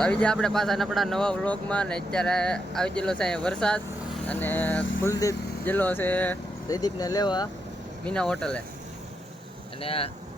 આવી જાય આપણે પાછા આપણા નવા વ્લોગમાં. ને અત્યારે આવી ગયેલો છે વરસાદ, અને કુલદીપ ગયેલો છે જયદીપને લેવા મીના હોટલે. અને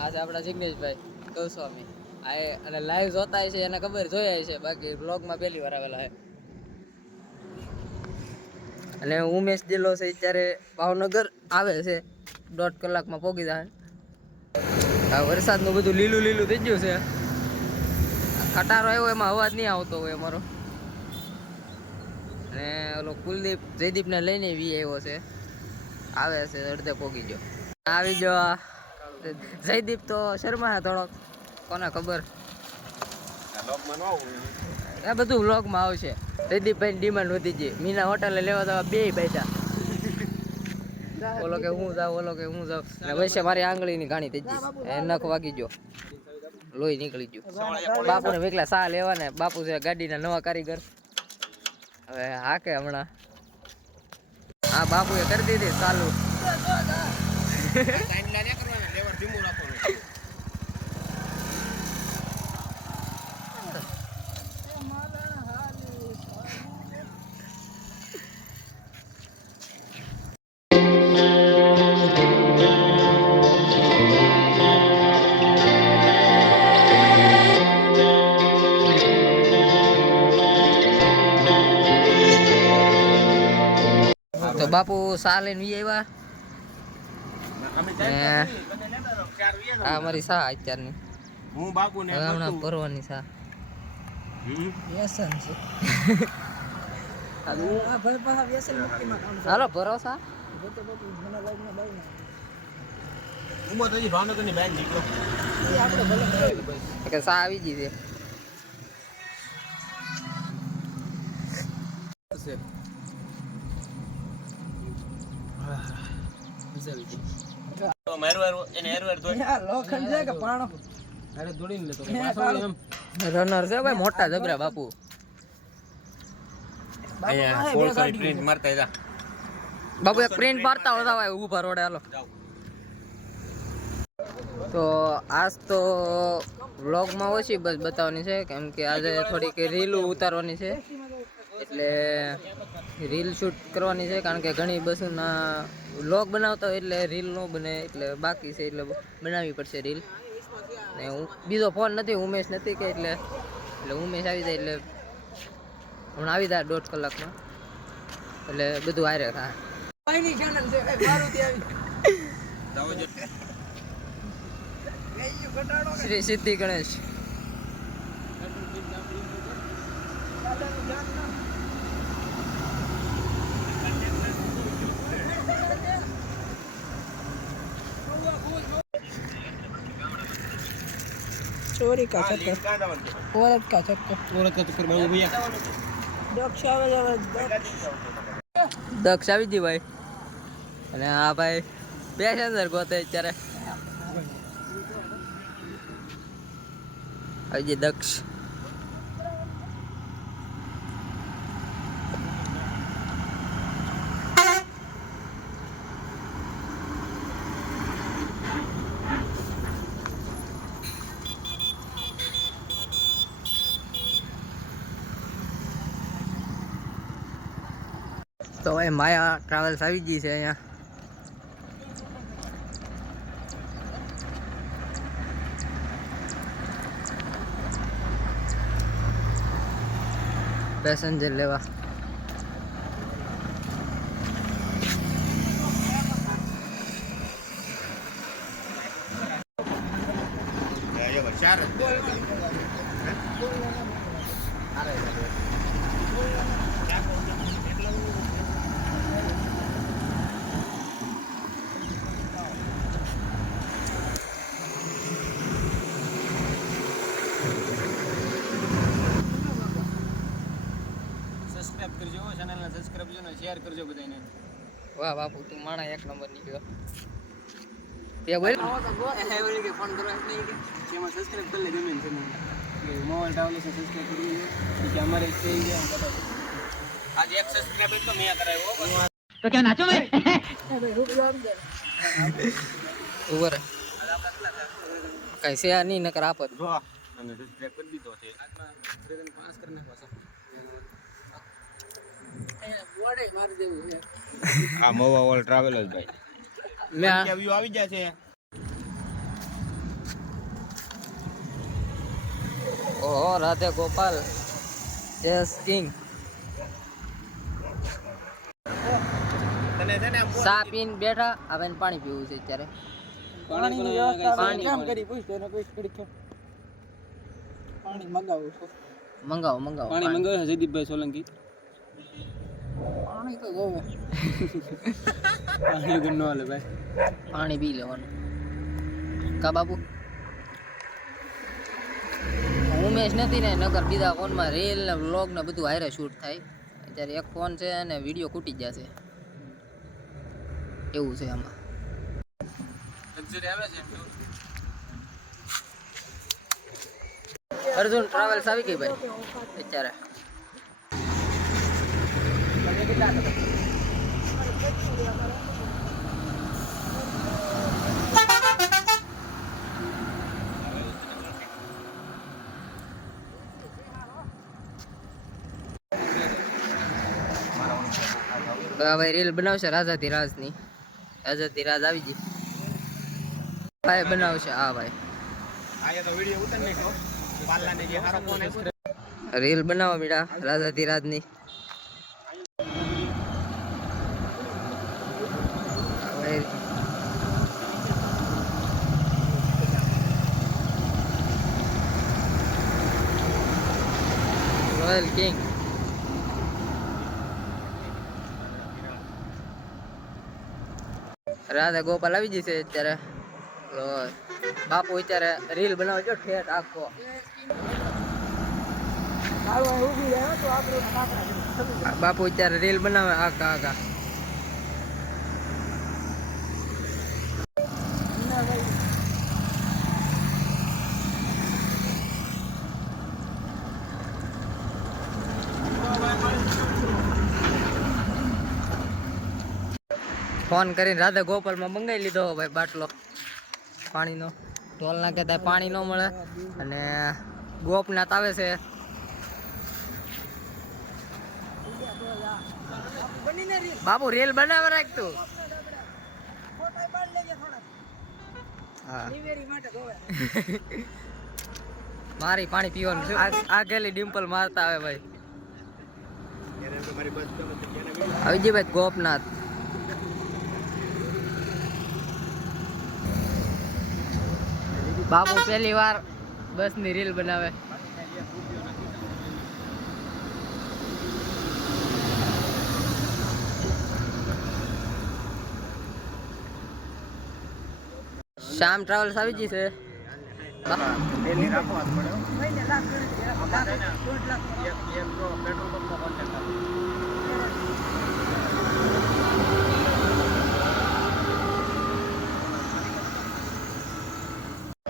આ છે આપણા જિગ્નેશભાઈ ગૌસ્વામી. આ અને લાઈવ જોતા છે એને ખબર જોયા છે, બાકી વ્લોગમાં પહેલી વાર આવેલા છે. અને ઉમેશ ગયેલો છે અત્યારે ભાવનગર, આવે છે 1.5 કલાકમાં પહોંચી જાય. આ વરસાદનું બધું લીલું લીલું થઈ ગયું છે. ખટારો આવ્યો એમાં અવાજ નહીં આવતો હોય અમારો. અને ઓલો કુલદીપ જયદીપને લઈને આવ્યો છે, આવે છે અડધે પહોંચી ગયો. આવી ગયો જયદીપ તો શર્મા થોડોક, કોને ખબર એ બધું વ્લોગમાં આવશે. જયદીપભાઈ ડિમાન્ડ વધી ગઈ, મીના હોટલે લેવા તો બે બેઠા. ઓલો કે હું જાઉં, ઓલો કે હું જાઉં. ને વૈસે મારી આંગળીની ઘાણી થઈ ગઈ, નખ વાગી ગયો, લોહી નીકળી ગયું. બાપુને વેકલા સા લેવા ને, બાપુ છે ગાડીના નવા કારીગર. હવે હા કે હમણાં હા બાપુએ કરી દીધી ચાલુ. તો બાપુ સા લઈને આવ્યા. આ અમારી સા અત્યારની, હું બાપુ ને હમણાં ભરવાની સા. હાલો ભરોસા સા આવી ગઈ છે. રનર છે ભાઈ, મોટા જબરા બાપુ. બાપુ એક પ્રિન્ટ મારતા હોતા ભાઈ ઉભા રોડે. હાલો તો આજ તો વ્લોગમાં ઓછી બસ બતાવવાની છે, કેમ કે આજે થોડીક રીલું ઉતારવાની છે, એટલે રીલ શૂટ કરવાની છે. કારણ કે ઘણી બસોના વ્લોગ બનાવતા હોય એટલે રીલ ન બને, એટલે બાકી છે, એટલે બનાવવી પડશે રીલ. ને હું બીજો ફોન નથી, ઉમેશ નથી કે એટલે ઉમેશ આવી જાય એટલે હમણાં આવી જાય 1.5 કલાકમાં, એટલે બધું હારે થાય. શ્રી સિદ્ધિ ગણેશ. चोरी का चक्कर, औरत का चक्कर, औरत का चक्कर बाबू भैया. દક્ષ આવી ગઈ ભાઈ. અને આ ભાઈ પેસેન્જર ગોતે અત્યારે આવી ગઈ દક્ષ. તો ભાઈ માયા ટ્રાવેલ્સ આવી ગઈ છે અહીંયા. પેસેન્જર લેવા. સબસ્ક્રાઇબ કરજો ચેનલને, સબસ્ક્રાઇબ કરજો ને શેર કરજો બધાને. વાહ બાપુ તું માણા એક નંબર નીકળ્યો. તે બોલ હે બોલી કે ફોન કરવા નહીં કે એમાં સબસ્ક્રાઇબ કરી લે ગમે છે ને કે મોબાઈલ ટ્રાવેલ્સ સબસ્ક્રાઇબ કરી લે કે અમારે થઈ ગયા બતા. आज एक सब्सक्राइबर तो मैं करायो तो क्या नाचो मैं भाई रुक जाओ ऊपर कैसे यार नहीं नकर आपत અને સબસ્ક્રાઇબ કરી દીધો છે. આ મોવા ઓલ ટ્રાવેલર્સ ભાઈ મેં વ્યૂ આવી જાય છે. ઓહો રાધે ગોપાલ યસ કિંગ તને છે ને સા પીને બેઠા હવે એને પાણી પીવું છે અત્યારે પાણીની વ્યવસ્થા પાણી કેમ કરી પૂછ તો એને પૂછ કરી તો પાણી મંગાવું છું મંગાવો પાણી મંગાવે જયદીપભાઈ સોલંકી પાણી તો જોવે પાણી વગર ન હાલે ભાઈ પાણી પી લેવાનું કા બાપુ ઉમેશ નથી ને નકર બીજા ફોનમાં રીલ ને વ્લોગ ને બધું હારે શૂટ થાય અત્યારે એક ફોન છે અને વિડીયો ખૂટી જશે એવું છે આમાં લક્ઝરી આવે છે અર્જુન ટ્રાવેલ્સ આવી ગઈ ભાઈ અત્યારે ભાઈ રીલ બનાવશે રાજાથી રાજની રાજાથી રાજ આવી ગઈ ભાઈ બનાવશે હા ભાઈ આયા તો વિડિયો ઉતાર નાખ્યો પાલ્લાને જે હારો ફોન આવ્યો રીલ બનાવો બેટા રાજાથી રાજની રોયલ કિંગ રાધા ગોપાલ આવી જશે અત્યારે તો બાપુ અત્યારે રીલ બનાવે જો ઠેઠ આખો બાપુ અત્યારે રીલ બનાવે આખા આખા ફોન કરીને રાધા ગોપાલમાં મંગાવી લીધો ભાઈ બાટલો પાણીનો ટોલ નાખે ત્યાં પાણી ન મળે અને ગોપનાથ આવે છે બાપુ રેલ બનાવે રાખતું હા મારી પાણી પીવાનું છે આ ગેલી ડિમ્પલ મારતા આવે ભાઈ આવી ગઈ ભાઈ ગોપનાથ બાપુ પહેલી વાર બસ ની રીલ બનાવે શ્યામ ટ્રાવેલ્સ આવી જશે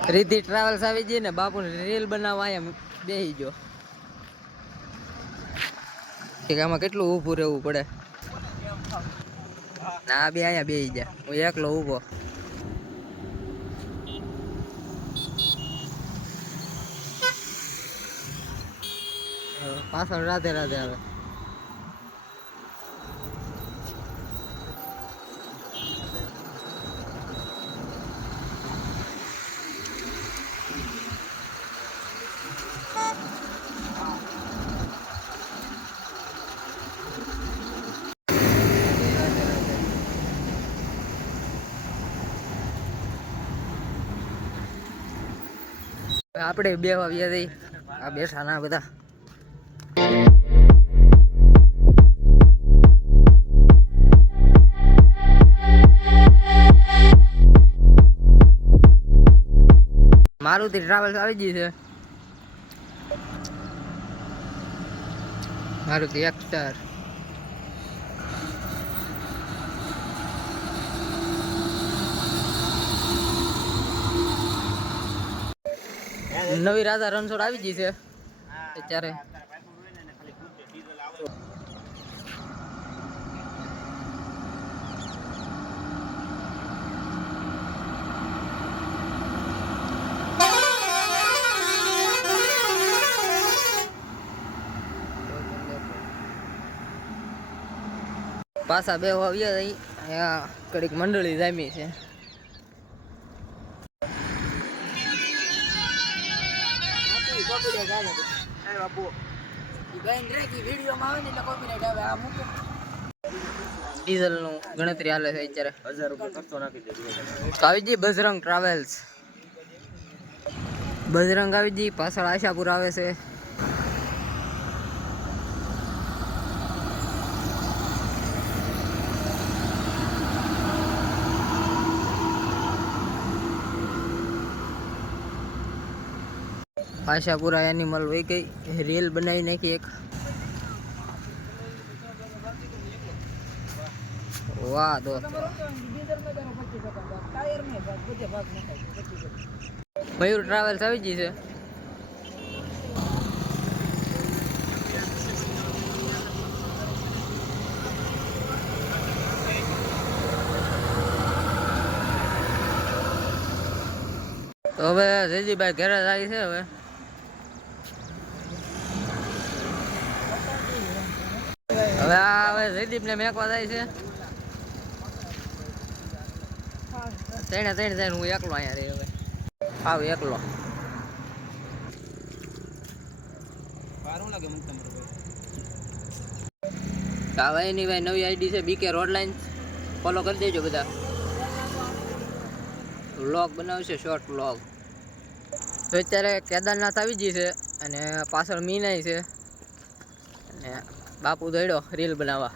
રીતિ ટ્રાવેલ્સ આવી જઈએ ને બાપુ રીલ બનાવવા અહીંયા બેસી ગયો કે આમાં કેટલું ઊભું રહેવું પડે ના બે અહીંયા બેસી જાય હું એકલો ઊભો પાછળ રાધે રાધે આવે આપણે બે વાગ્યા જઈ આ બેઠા ના બધા મારુતિ ટ્રાવેલ્સ આવી ગઈ છે મારુતિ એક્સ્ટર નવી રાધા રણછોડ આવી ગઈ છે અત્યારે પાછા બે આવ્યા અહીંયા કડીક મંડળી જામી છે. ડીઝલ નું ગણતરી હાલે છે અત્યારે 1000 રૂપિયા ખર્ચો નાખી દે. આવી જી બજરંગ ટ્રાવેલ્સ, બજરંગ આવી જી, પાછળ આશાપુર આવે છે. આશાપુરા એનિમલ વહી ગઈ, રેલ બનાવી નાખી એક. વાહ દોસ્ત, મયુર ટ્રાવેલ્સ આવી ગઈ છે. તો હવે જયજીભાઈ ઘરે જાય છે. હવે જયદીપ ને મેકવા જાય છે. ત્રણે હું એકલો અહીંયા રહી. હવે આવ એકલો કાવાઈની ભાઈ નવી આઈડી છે બીકે રોડ લાઈન, ફોલો કરી દેજો બધા. વ્લોગ બનાવશે, શોર્ટ વ્લોગ. તો અત્યારે કેદારનાથ આવી ગઈ છે અને પાછળ મીનાઈ છે અને બાપુ દોડ્યો રીલ બનાવવા.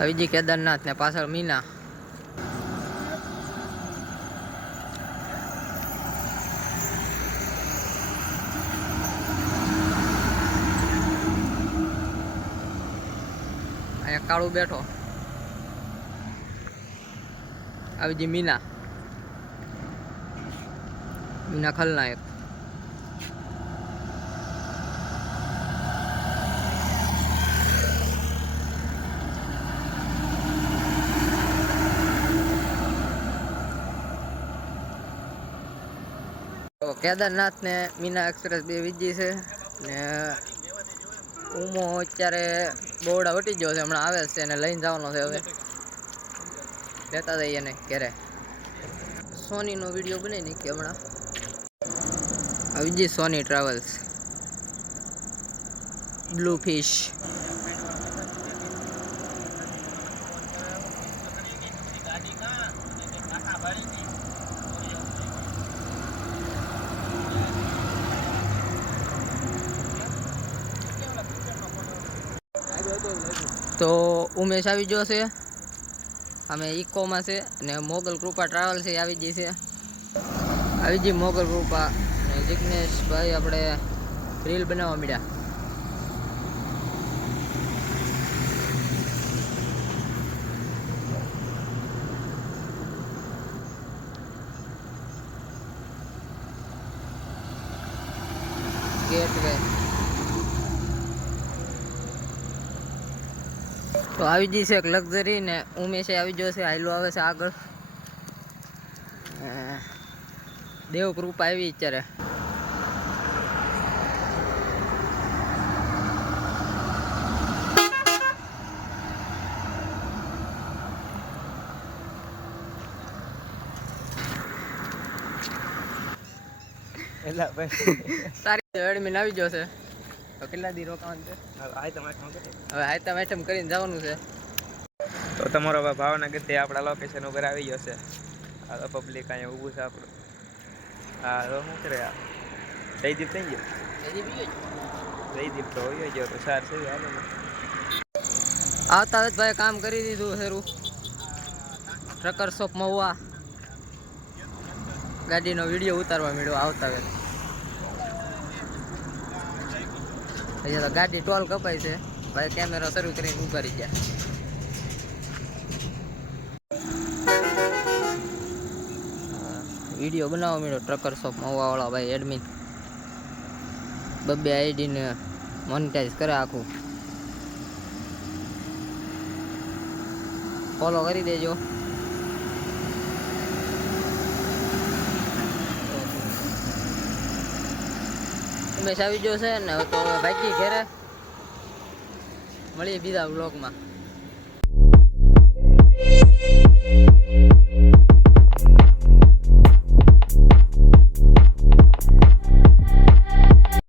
આવી ગઈ કેદારનાથ ને પાછળ મીના. અહીંયા કાળું બેઠો. આવી જી મીના, મીના ખલનાયક. કેદારનાથ ને મીના એક્સપ્રેસ બે વીજી છે ને ઉમો અત્યારે બોવડા વટી ગયો છે, હમણાં આવે છે અને લઈને જવાનો છે. હવે લેતા જઈએ ને ઘરે. સોનીનો વિડીયો બનાવી નાખીએ હમણાં. આવી ગઈ સોની ટ્રાવેલ્સ, બ્લુ ફિશ. તો ઉમેશ આવી ગયો છે, અમે ઇકોમાં છે અને મોગલ કૃપા ટ્રાવેલ્સ આવી ગઈ છે. આવી ગઈ મોગલ કૃપા અને જિગ્નેશભાઈ આપણે રીલ બનાવવા મળ્યા. ગેટ વે તો આવી ગઈ છે એક લક્ઝરી ને ઉમેશે આવી ગયો છે. હાઈલો આવે છે આગળ. દેવ કૃપા આવી અત્યારે. સારી એડમિન આવી ગયો છે. તો કેટલા દી રોકાવાનું છે? હવે આઈટમ આઈટમ કરીને જવાનું છે. તો તમારો ભાવનગરથી આપણા લોકેશન ઉપર આવી ગયો છે. આ પબ્લિક અહીંયા ઊભું છે આપણું. હા તો શું કરે? જયદીપ થઈ ગયો. જયદીપ તો હોય ગયો તો સાર છે. આવતા વેત ભાઈ કામ કરી દીધું શરૂ. ટ્રકર શોપ મહુવા ગાડીનો વિડીયો ઉતારવા મળ્યો આવતા વેત. હજી તો ગાડી ટોલ કપાય છે ભાઈ, કેમેરો શરૂ કરીને ઉતારી ગયા. વિડીયો બનાવવા મળ્યો ટ્રકર શોપ મહુવા વાળા ભાઈ એડમિન. બબ્બે આઈડીને મોનેટાઈઝ કરે આખું. ફોલો કરી દેજો. ઉમેશ આવી ગયો છે ને તો ભાગી ઘરે. મળીએ બીજા બ્લોગમાં.